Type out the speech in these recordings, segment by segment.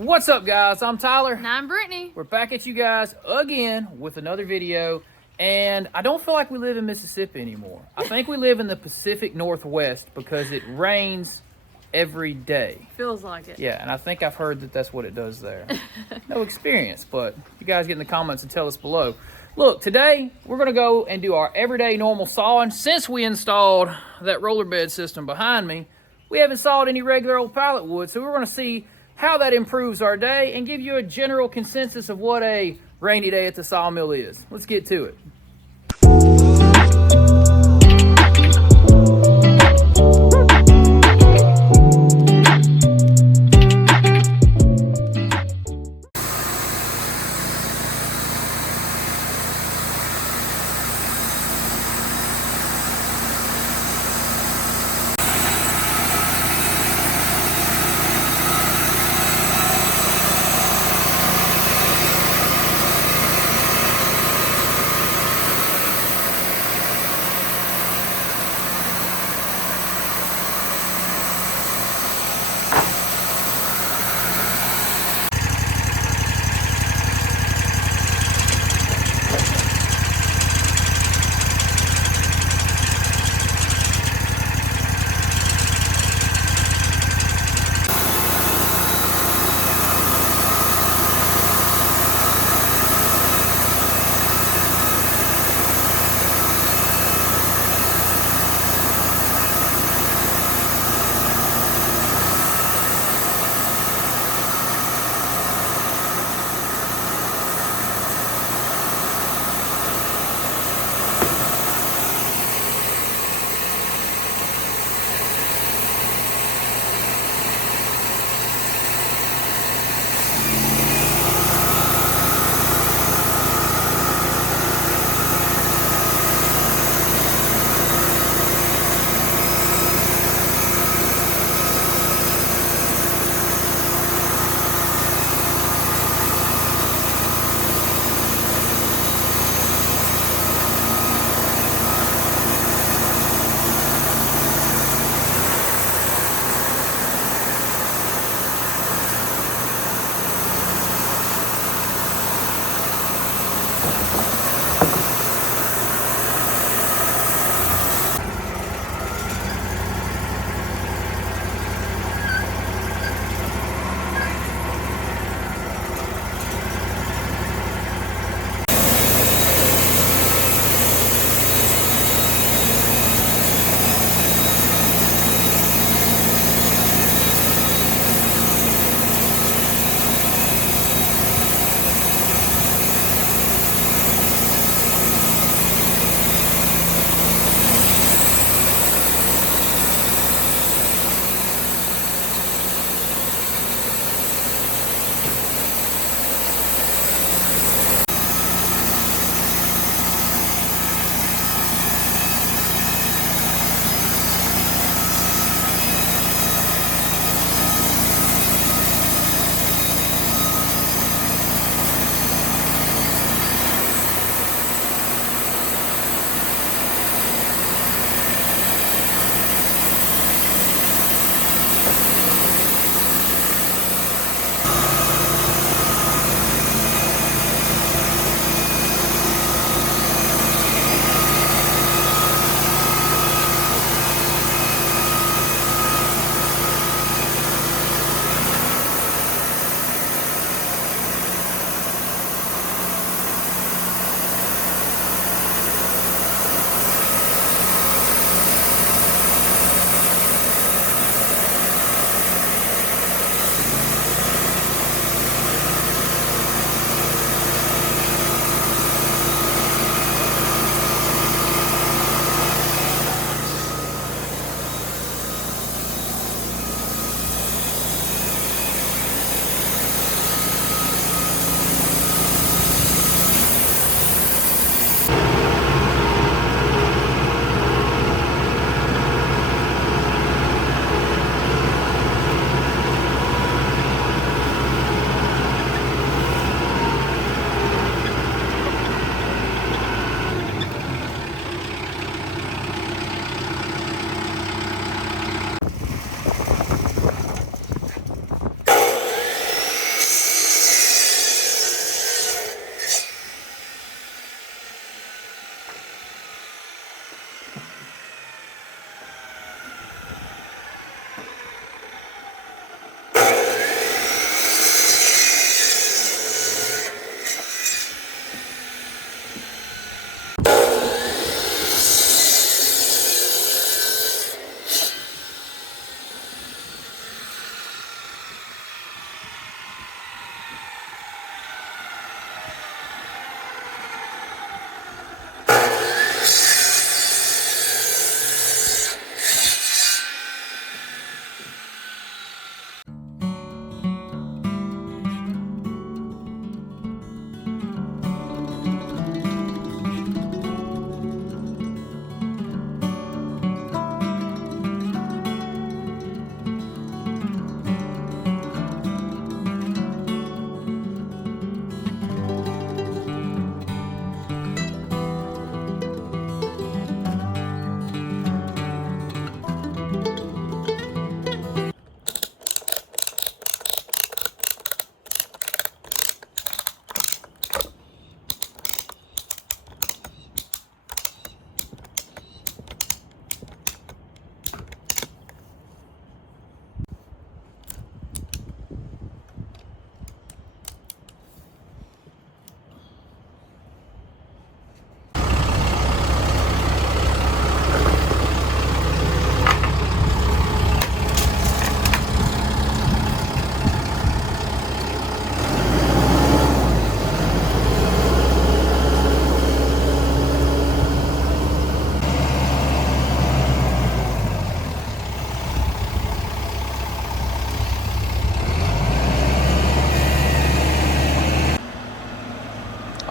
What's up, guys? I'm Tyler. And I'm Brittany. We're back at you guys again with another video, and I don't feel like we live in Mississippi anymore. I think we live in the Pacific Northwest because it rains every day. Feels like it. Yeah, and I think I've heard that that's what it does there. No experience, but you guys get in the comments and tell us below. Look, today we're going to go and do our everyday normal sawing. Since we installed that roller bed system behind me, we haven't sawed any regular old pallet wood, so we're going to see how that improves our day and give you a general consensus of what a rainy day at the sawmill is. Let's get to it.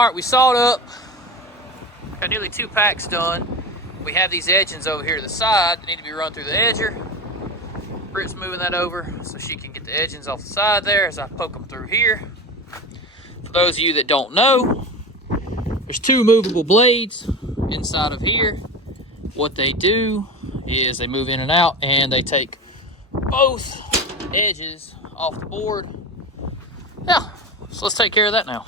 All right, we sawed up. Got nearly 2 packs done. We have these edgings over here to the side that need to be run through the edger. Britt's moving that over so she can get the edgings off the side there as I poke them through here. For those of you that don't know, there's 2 movable blades inside of here. What they do is they move in and out and they take both edges off the board. Yeah, so let's take care of that now.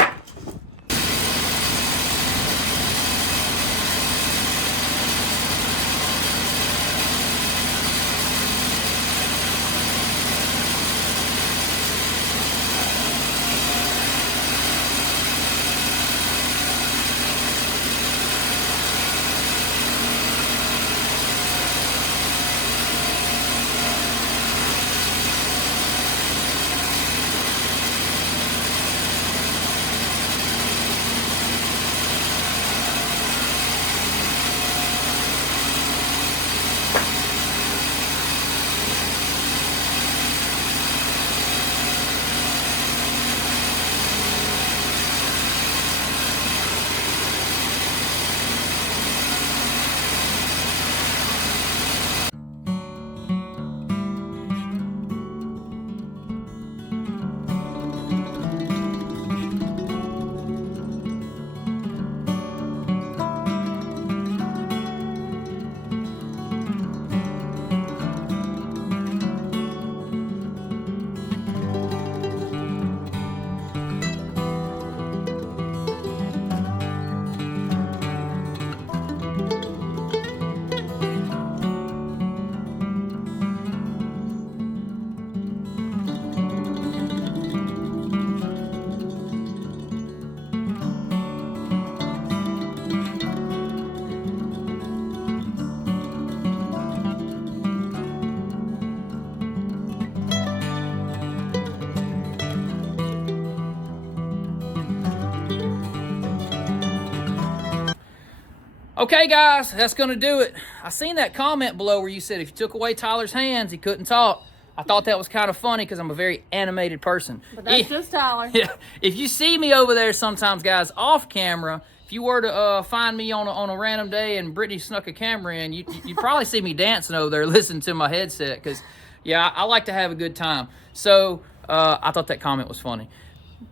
Okay, guys, that's going to do it. I seen that comment below where you said if you took away Tyler's hands, he couldn't talk. I thought that was kind of funny because I'm a very animated person. But that's just Tyler. Yeah, if you see me over there sometimes, guys, off camera, if you were to find me on a random day and Brittany snuck a camera in, you'd probably see me dancing over there listening to my headset because, yeah, I like to have a good time. So I thought that comment was funny.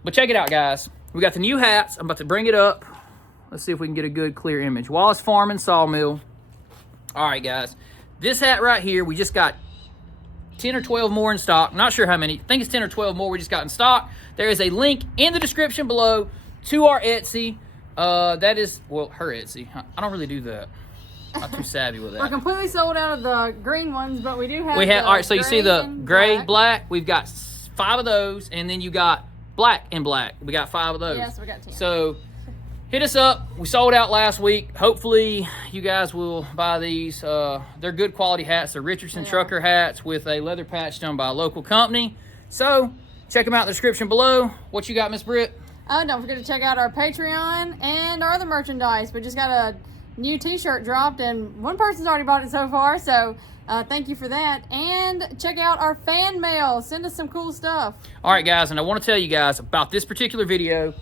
But check it out, guys. We got the new hats. I'm about to bring it up. Let's see if we can get a good, clear image. Wallace Farm and Sawmill. All right, guys. This hat right here, we just got 10 or 12 more in stock. Not sure how many. I think it's 10 or 12 more we just got in stock. There is a link in the description below to our Etsy. That is, well, her Etsy. I don't really do that. I'm not too savvy with that. We're completely sold out of the green ones, but we do have all right, so you see the gray, black. We've got 5 of those, and then you got black and black. We got 5 of those. Yes, we got 10. So hit us up. We sold out last week. Hopefully you guys will buy these. They're good quality hats. They're Richardson trucker hats with a leather patch done by a local company. So check them out in the description below. What you got, Miss Britt? Oh, don't forget to check out our Patreon and our other merchandise. We just got a new t-shirt dropped and one person's already bought it so far. So thank you for that. And check out our fan mail. Send us some cool stuff. All right, guys. And I want to tell you guys about this particular video.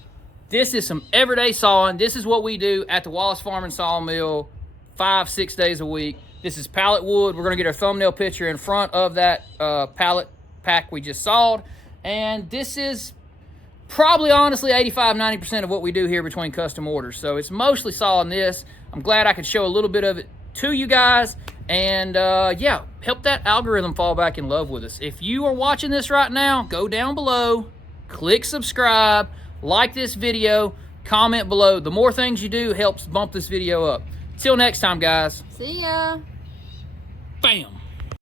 This is some everyday sawing. This is what we do at the Wallace Farm and Sawmill 5-6 days a week. This is pallet wood. We're going to get our thumbnail picture in front of that pallet pack we just sawed. And this is probably, honestly, 85-90% of what we do here between custom orders. So it's mostly sawing this. I'm glad I could show a little bit of it to you guys. And, yeah, help that algorithm fall back in love with us. If you are watching this right now, go down below, click subscribe, like this video, comment below. The more things you do helps bump this video up. Till next time, guys. See ya. Bam.